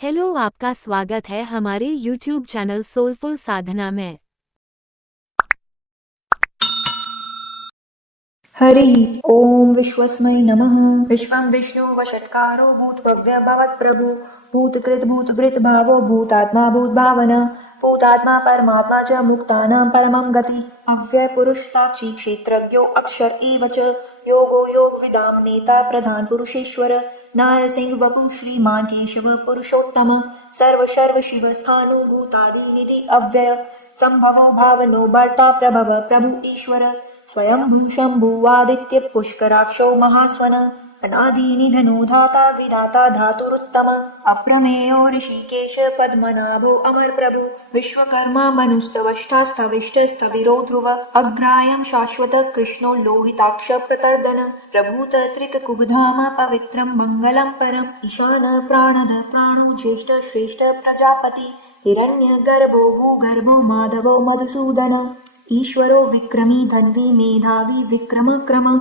Hello, आपका स्वागत है हमारे यूट्यूब चैनल सोलफुल साधना में। हरि ओम विश्वस्मै नमः। विश्वं विष्णु वषट्कारो भूतभव्य भवत्प्रभु भूतकृत भूतभृत भावो भूतात्मा भूतभावन भूतात्मा परमात्मा च मुक्तानां परमं गति अव्यय पुरुष साक्षी क्षेत्रज्ञो अक्षर एव च योगो योगविदां नेता प्रधान पुरुषेश्वर नारसिंह वपु श्रीमान केशव पुरुषोत्तम सर्व शिव स्थाणुभूतादि निधि अव्यय संभवो भावनो भर्ता प्रभव प्रभु ईश्वर स्वयंभू शंभुवादित्य पुष्कराक्षो महास्वन अनादि निधनो धाता विधाता धातुरुत्तम अप्रमेयो ऋषिकेश पद्मनाभो अमर प्रभु विश्वकर्मा मनुस्तवष्टास्तविष्ट स्थविरो ध्रुव अग्रायं शाश्वत कृष्णो लोहिताक्ष प्रतर्दन प्रभूत त्रिककुबधाम पवित्रं मंगलं परम ईशान प्राणद प्राणो ज्येष्ठ श्रेष्ठ प्रजापति हिरण्यगर्भो भूगर्भो माधवो मधुसूदन ईश्वरो विक्रमी धन्वी मेधावी विक्रम क्रम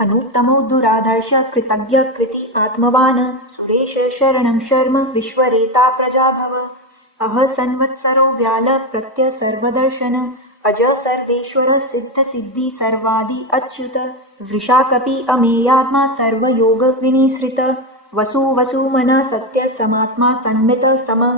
अनुत्तमो दुराधर्ष कृतज्ञ कृति आत्मवान सुरेश शरणं शर्म विश्वरेता प्रजाभव अह संवत्सरो व्याल प्रत्य सर्वदर्शन अज सर्वेश्वर सिद्ध सिद्धि सर्वादि अच्युत वृषाकपि अमेयात्मा सर्वयोग विनिसृत वसु वसु मना सत्य समात्मा सन्मित सम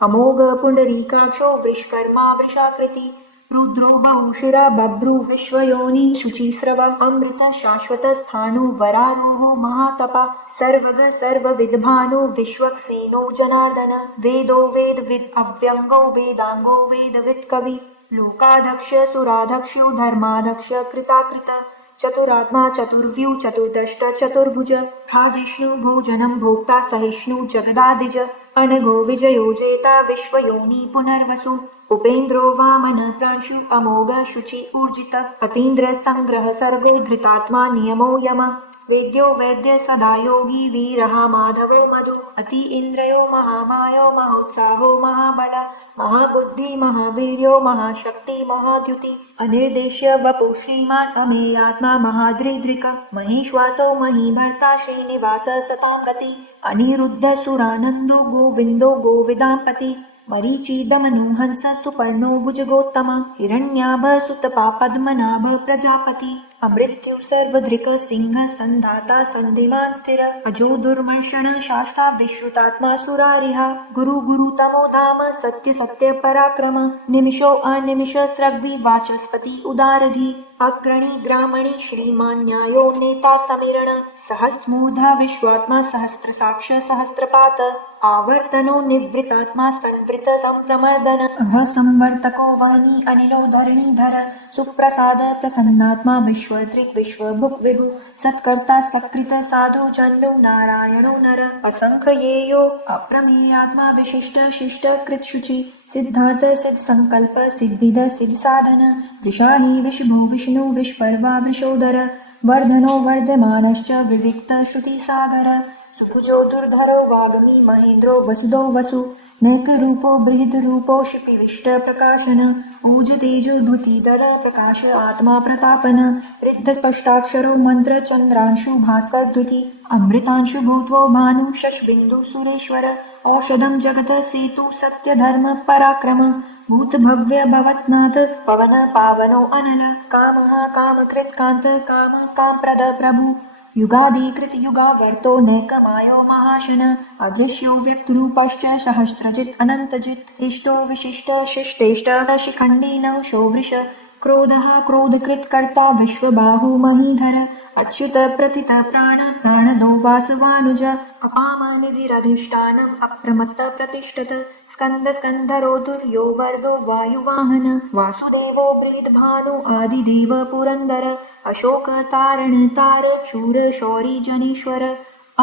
अमोघ पुंडरीकाक्षो वृषकर्मा वृषाकृति रुद्रो बहुशिरा बभ्रु विश्वयोनि शुचिस्रव अमृत शाश्वत स्थाणु वरारोहो महातपा सर्वग सर्वविद्भानो विश्वक्सेनो जनार्दन वेदो वेदविद् अव्यंगो वेदांगो वेदवित् कवि लोकाध्यक्ष सुराध्यक्षो धर्माध्यक्ष कृताकृत चतुरात्मा चतुर्व्यू चतुर्दष्ट चतुर्भुज राजिष्णु भोजनं भोक्ता सहिष्णु जगदादिज अनघो विजयो जेता विश्वयोनि पुनर्वसु उपेन्द्रो वामन प्रांशु अमोघ शुचि ऊर्जित अतीन्द्र संग्रह सर्वे धृतात्मा नियमो यम वेद्यो वैद्य सदा योगी वीरः माधवो मधु अति इन्द्रयो महामायो महोत्साहो महाबल महाबुद्धि महावीर्यो महाशक्ति महाद्युति अनिर्देश्य वपु श्रीमान् अमेयात्मा महाद्रिदृक् महेश्वासो महीभर्ता श्रीनिवास सतां गति अनिरुद्ध सुरानन्दो गोविन्दो गोविदाम्पति मरीचिदमनु हंस सुपर्णो भुजगोत्तम हिरण्याभ सुतपा पद्मनाभ प्रजापति अमृत्यु सर्वधृक सिंह संधाता संधिमान स्थिर अजो दुर्मर्षण शास्ता विश्रुतात्मा सुरारिहा गुरु गुरुतमो धाम सत्य सत्य पराक्रम निमिषो अनिमिष स्रग्वि वाचस्पति उदारधि अग्रणी ग्रामणी श्रीमान न्यायो नेता समीरण सहस्रमूर्धा विश्वात्मा सहस्र साक्ष सहस्रपात आवर्तनो निवृतात्मा संवृत संप्रमर्दन संवर्तको वहनी अनिलो धरणीधर सुप्रसाद प्रसन्नात्मा विश्वदृक् विश्वभुक् विभु सत्कर्ता सकृत साधु जन्नु नारायणो नर असंख्येयो अप्रमेयात्मा विशिष्ट शिष्ट कृतशुचि सिद्धार्थ सिद्ध संकल्प सिद्धिद सिद्ध साधन वृषाहि विषभो विष्णु विश्वपर्वा वृषोदर वर्धनो वर्धमानश्च विविक्त श्रुति सागर सुभुजो दुर्धरो वाग्मी महेन्द्रो वसुदो वसु नैकरूपो बृहद्रूपो क्षितिविष्ट प्रकाशन ऊज तेजो द्युतिधर प्रकाश आत्मा प्रतापन रिद्ध स्पष्टाक्षरो मंत्र चंद्रांशु भास्कर द्युति अमृतांशु भूत्वो भानु शशबिंदु सुरेश्वर औषधं जगत सेतु सत्य धर्म पराक्रम भूत भव्य भवत्नाथ पवन पावनो अनल कामः कामकृत् कांत काम कामप्रद प्रभु युगादिकृत युगावर्तो नैकमायो महाशन अदृश्यो व्यक्तरूपश्च सहस्रजित् अनन्तजित् इष्टो विशिष्ट शिष्टेष्ट शिखण्डी नवशो वृष क्रोधः क्रोधकृत् कर्ता विश्वबाहु महीधर अच्युत प्रथित प्राण प्राणदो वासवानुज अपाम निधिरधिष्ठानम् अप्रमत्त प्रतिष्ठत स्कंद स्कंधरो दुर्यो वर्गो वायुवाहन वासुदेवो बृहद्भानु आदिदेव पुरंदर अशोक तारण तार शूर शौरी जनेश्वर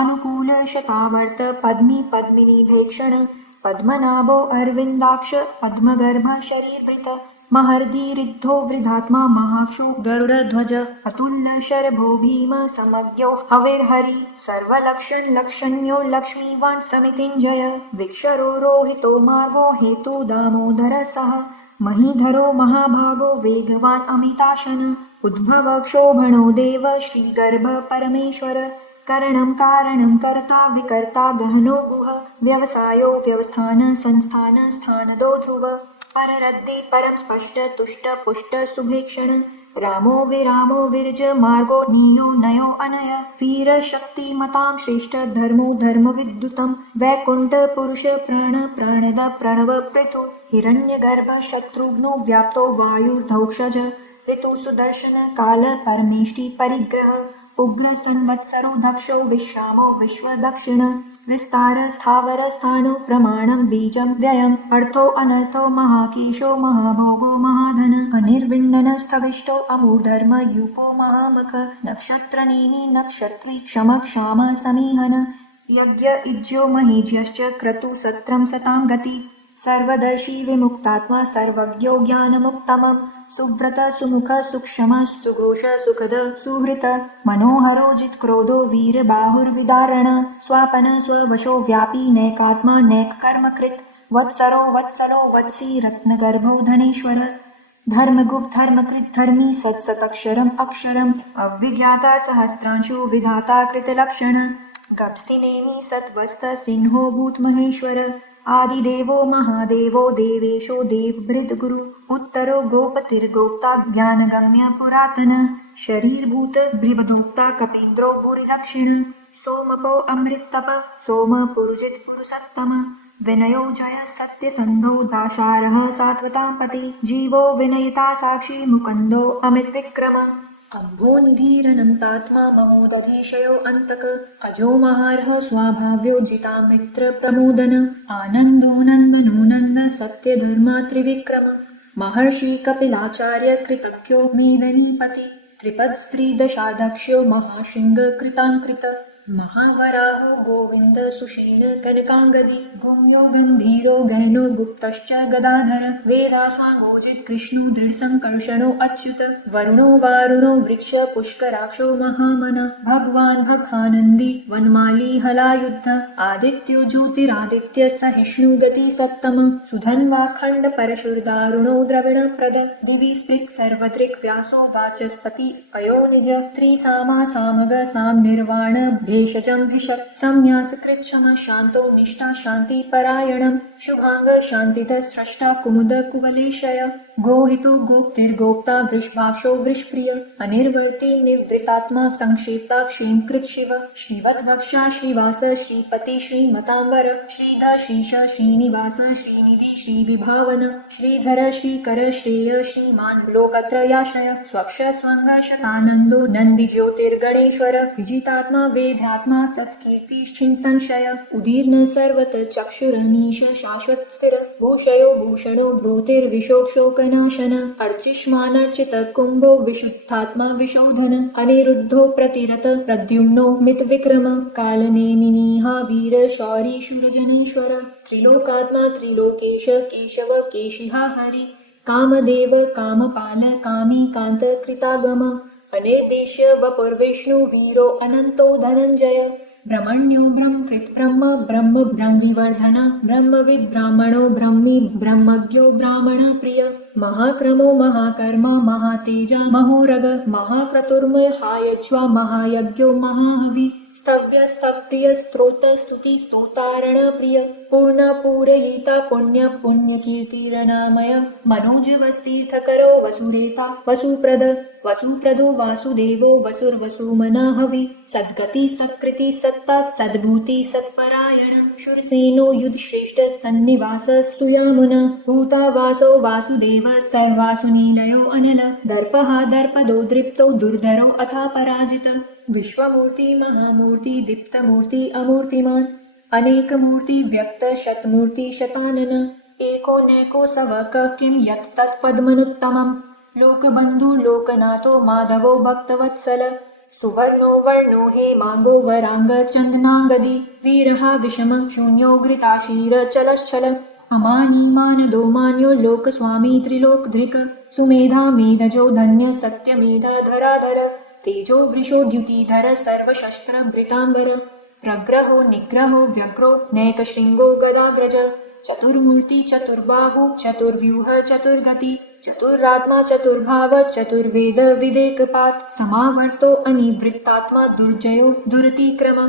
अनुकूल शतावर्त पद्मी पद्मिनी भेक्षण पद्मनाभो अरविंदाक्ष पद्मगर्भ शरीरभृत महर्दि रिद्धो वृद्धात्मा महाक्षो गरुड़ध्वज अतुल्य शरभो भीम समज्ञो हविर्हरि सर्वलक्षण लक्षण्यो लक्ष्मीवान् समितिञ्जय विक्षरो रोहितो मार्गो हेतु दामोदर सह महीधरो महाभागो वेगवान् अमिताशन उद्भव क्षोभणो देव श्रीगर्भ परमेश्वर करणं कारणं कर्ता विकर्ता गहनो गुह व्यवसायो व्यवस्थान संस्थान स्थानदो ध्रुव पररद्धि परं स्पष्ट तुष्ट पुष्ट सुभीक्षण रामो विरामो विरज मार्गो नीयो नयो अनय वीर शक्ति मतां श्रेष्ठ धर्मो धर्म विद्युतं वैकुंठ पुरुष प्राण प्राणद प्रणव पृथु हिरण्यगर्भ शत्रुघ्नो व्याप्तो वायुर्धौक्षज ऋतु सुदर्शन काल परमेष्टि परिग्रह उग्र संवत्सरो दक्षो विश्रामो विश्वदक्षिण विस्तार स्थावर स्थाणु प्रमाणं बीजं व्ययम् अर्थो अनर्थो महाकेशो महाभोगो महाधन अनिर्विण्णन स्थविष्टो अमूर्धर्म यूपो महामख नक्षत्रनेमि नक्षत्री क्षम क्षाम समीहन यज्ञ इज्यो महीज्यश्च क्रतु सत्रं सतां गति सर्वदर्शी विमुक्तात्मा सर्वज्ञो ज्ञानमुत्तमम् सुव्रत सुमुख सुक्षम सुघोष सुखद सुहृत मनोहरो जित्क्रोधो वीर बाहुर्विदारण स्वापन स्ववशो व्यापी नैकात्मा नैक कर्मकृत् वत्सरो वत्सलो वत्सी रत्नगर्भो धनेश्वर धर्मगुप्त धर्मकृत् धर्मी सत्सतक्षरम् अक्षरम् अविज्ञाता सहस्रांशु विधाता कृतलक्षण गप्स्तिनेमि सत्वस्त सिंहो भूत महेश्वर आदिदेवो महादेवो देवेशो देवभृद् गुरु उत्तरो गोपतिर्गोप्ता ज्ञानगम्य पुरातन शरीरभूत भृवदोक्ता कपीन्द्रो भूरिदक्षिण सोमपो अमृतप सोम पुरुजित पुरुषोत्तम विनयो जय सत्यसन्धो दाशारः सात्वतां पति जीवो विनयिता साक्षी मुकुन्दो अमित विक्रम अम्भोन्धीरनं तात्मा ममोदधीशयो अन्तक अजो महार्ह स्वाभाव्यो जिता मित्र प्रमोदन आनन्दो नन्दनो नन्द सत्यधर्मा त्रिविक्रम महर्षि कपिलाचार्य कृतज्ञो मेदनीपति त्रिपद स्त्री दशाध्यक्षो महाशृंग कृतांकृत महावराहो गोविंद सुषीण कनकांगदी गुम्यो गंभीरो गहनो गुप्तश्च गदाधर वेदास्वागोजित कृष्णो दृढसंकर्षणो अच्युत वरुणो वारुणो वृक्ष पुष्कराक्षो महामन भगवान भगानंदी वनमाली हलायुद्ध आदित्यो ज्योतिरादित्य सहिष्णु गति सत्तम सुधन्वाखंड परशुर्दारुणो द्रविण प्रद दिवि स्पृक् सर्वदृक् व्यासो वाचस्पति अयो निज त्रिसामा सामग साम निर्वाण भेषजं भिषक् संन्यासकृत् क्षम शान्तो निष्ठा शान्ति परायणं शुभांग शान्तितः स्रष्टा कुमुद कुवलेशय गोहितो गोप्तिर्गोप्ता वृषभाक्षो वृषप्रिय अनिर्वर्ति निवृतात्मा संक्षेप्ता क्षीणकृत् शिव श्रीवद्वक्षा श्रीवास श्रीपति श्रीमतांबर श्रीधर श्रीश श्रीनिवास श्रीनिधि श्रीविभावन श्रीधर श्रीकर श्रेय श्रीमान लोकत्रयाशय स्वक्ष स्वंग शतानंदो नंदि ज्योतिर्गणेश्वर विजितात्मा वेदात्मा सत्कीर्ति क्षीण संशय उदीर्ण सर्वत चक्षुरनीश शाश्वत स्थिर भूषयो भूषणो भूतिर्विशोक्षोकनाशन अर्चिष्मानर्चित कुंभो विशुद्धात्मा विशोधन अनिरुद्धो प्रतिरत प्रद्युम्नो मित विक्रम कालनेमिनीहा वीर शौरी शूरजनेश्वर त्रिलोकात्मा त्रिलोकेश केशव केशिहा हरि कामदेव कामपाल कामी कांत कृतागम अनेदेश्य वपुर्विष्णु वीरो अनंतो धनंजय ब्रह्मण्यो ब्रह्मकृत् ब्रह्म ब्रह्म ब्रह्मविवर्धन ब्रह्मविद् ब्राह्मणो ब्रह्मी ब्रह्मज्ञो ब्राह्मण प्रिय महाक्रमो महाकर्मा महातेजा महोरग महाक्रतुर्महायज्वा महायज्ञो महाहवि स्तव्य स्तवप्रिय स्त्रोत स्तुति स्तोतारण प्रिय पूर्ण पूरयिता पुण्य पुण्यकीर्तिरनामय मनोजवस्तीर्थकरो वसुरेता वसुप्रदो वासुदेवो वसुर्वसुमना हवि सद्गति सत्कृति सत्ता सद्भूति सत्परायण शूरसेनो युधश्रेष्ठ सन्निवास सुयामुन भूतावासो वासुदेव सर्वासु नीलयो अनिल दर्पहा दर्पदो दृप्तो दुर्धरो अथा पराजित विश्वमूर्ति महामूर्ति दीप्तमूर्ति अमूर्तिमान् अनेकमूर्ति व्यक्त शतमूर्ति शतानन एको नैको सवक किं यत्तत्पद्मनुत्तमम् लोकबन्धु लोकनाथो माधवो भक्तवत्सल सुवर्णो वर्णो हेमांगो वरांग चन्दनांगदी वीरः विषम शून्यो घृताशीर चलश्चल अमानीमानदो मान्यो लोकस्वामी त्रिलोकधृक् सुमेधा मेधजो धन्य सत्यमेधा धराधर तेजो वृषो द्युतिधर सर्वशस्त्र भृतांबर प्रग्रहो निग्रहो व्यग्रो नैकशृंगो गदाग्रज चतुर्मूर्ति चतुर्बाहु चतुर्व्यूह चतुर्गति चतुरात्मा चतुर्भाव चतुर्वेद विदेकपात समावर्तो अनिवृत्तात्मा दुर्जयो दुरतिक्रम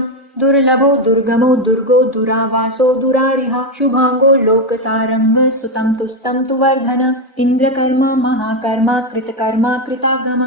दुर्लभो दुर्गमो दुर्गो दुरावासो दुरारिह शुभांगो लोकसारंग स्तुतं तुस्तं तु वर्धन इंद्रकर्मा महाकर्मा कृतकर्मा कृतागम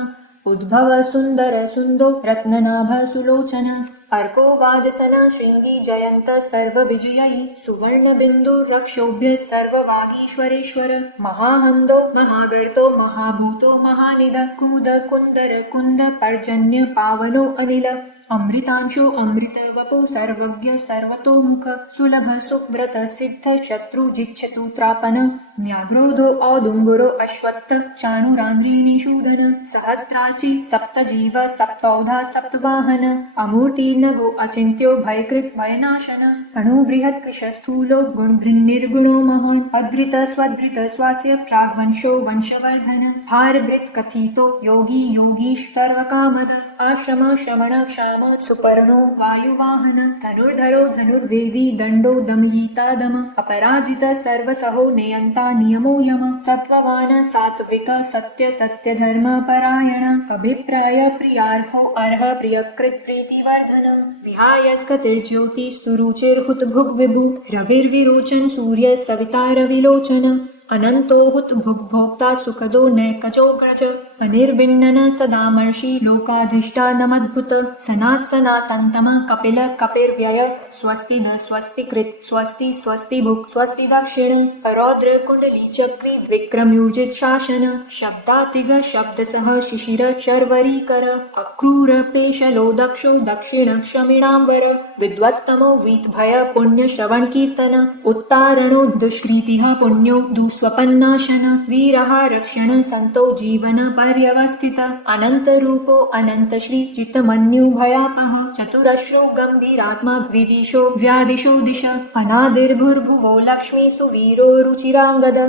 उद्भव सुंदर सुंदो रत्ननाभ सुलोचन अर्को वाजसन श्रृंगी जयंत सर्वविजयी सुवर्ण बिंदु रक्षोभ्य सर्ववागीश्वरेश्वर महाहंदो महागर्तो महाभूतो महानिद कूद कुंदर कुंद पर्जन्य पावनो अनिल अमृतांशो अमृत वपो सर्वज्ञ सर्वतोमुख सुलभ सुव्रत सिद्ध शत्रु जिच्छतु त्रापन न्याग्रोधो औदुंबरो अश्वत्थ चाणुरान्द्रीणीषूदन सहस्राची सप्तजीव सप्तौधा सप्तवाहन अमूर्तिर्नभो अचिन्त्यो भयकृत् भयनाशन अणुबृहत् कृशस्थूलो गुणभृन्निर्गुणो महान् अधृत स्वधृत स्वास्य प्राग्वंशो वंशवर्धन भारभृत् कथितो योगी योगीश सर्वकामद आश्रम शमन क्षाम सुपर्णो वायुवाहन धनुर्धरो धनुर्वेदी दंडो दमयिता दम अपराजित सर्वसहो नियंता नियमो यम सत्ववान सात्विक सत्य सत्य धर्म परायण अभिप्राय प्रियार्हो अर्ह प्रियकृत प्रीतिवर्धन विहायस्कतिर्ज्योति सुरुचिर्हुत भुग विभु रविर्विरोचन सूर्य सविता रविलोचन अनंतो हुत भुग्भोक्ता सुखदो नैकजोग्रज अनिर्विण्णन सदामर्षि लोकाधिष्ठानमद्भुत सनात् सनातन्तम कपिल कपिर्व्यय स्वस्ति न स्वस्ति कृत स्वस्ति स्वस्ति भुक् स्वस्ति दक्षिण रौद्र कुंडली चक्री विक्रमयोजित शासन शब्दातिग शब्दसह शिशिर शर्वरीकर अक्रूर पेशलो दक्षो दक्षिण क्षमिणांवर विद्वत्तमो वीतभय पुण्य श्रवण कीर्तन उत्तारणो दुष्कृतिः पुण्यो दुःस्वपन्नाशन वीरः रक्षण संतो जीवन पर्यवस्थित अनंत रूपो अनंत श्री चित्तमन्यु भयापः चतुरश्रो गंभीरात्मा विदिशो व्यादिशो दिश अनादिर्भुर्भुवो लक्ष्मी सुवीरो रुचिरांगद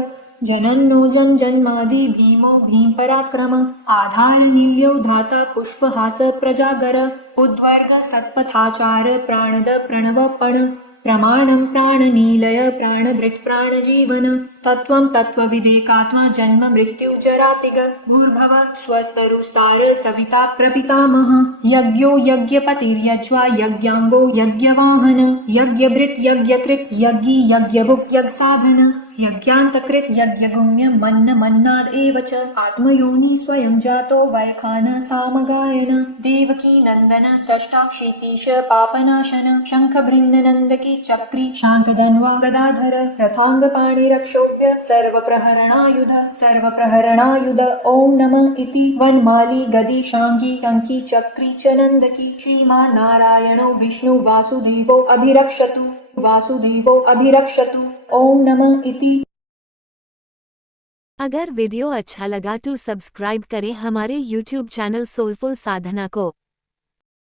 जनन्नो जन्मादि भीमो भीम पराक्रम आधार नील्यो धाता पुष्पहास प्रजागर उद्वर्ग सत्पथाचार प्राणद प्रणवपण प्रमाणं प्राणनीलय प्राणभृत् प्राणजीवन तत्त्वं तत्त्वविदेकात्मा जन्म मृत्यु जरातिग भूर्भव स्वस्तरुस्तार सविता प्रपितामह यज्ञो यज्ञपतिर्यज्वा यज्ञांगो यज्ञवाहन यज्ञभृत् यज्ञकृत् यज्ञी यज्ञभुक् यज्ञसाधन यज्ञान्तकृत् यज्ञगुण्य मन्न मन्नाद एव च आत्मयोनि स्वयं जातो वैखान सामगायन देवकी नंदन सृष्टा क्षितीश पापनाशन शंखभृन्न नंदकी चक्री शांकधन्वा गदाधर रथांगपाणि रक्षोभ्य सर्वप्रहरणायुध ओम नमः इति वनमाली गदी शांगी शंखी चक्री च नंदकी श्रीमान नारायणो विष्णु वासुदेवो अभिरक्षतु ओम नमः इति। अगर वीडियो अच्छा लगा तो सब्सक्राइब करें हमारे YouTube चैनल सोलफुल साधना को।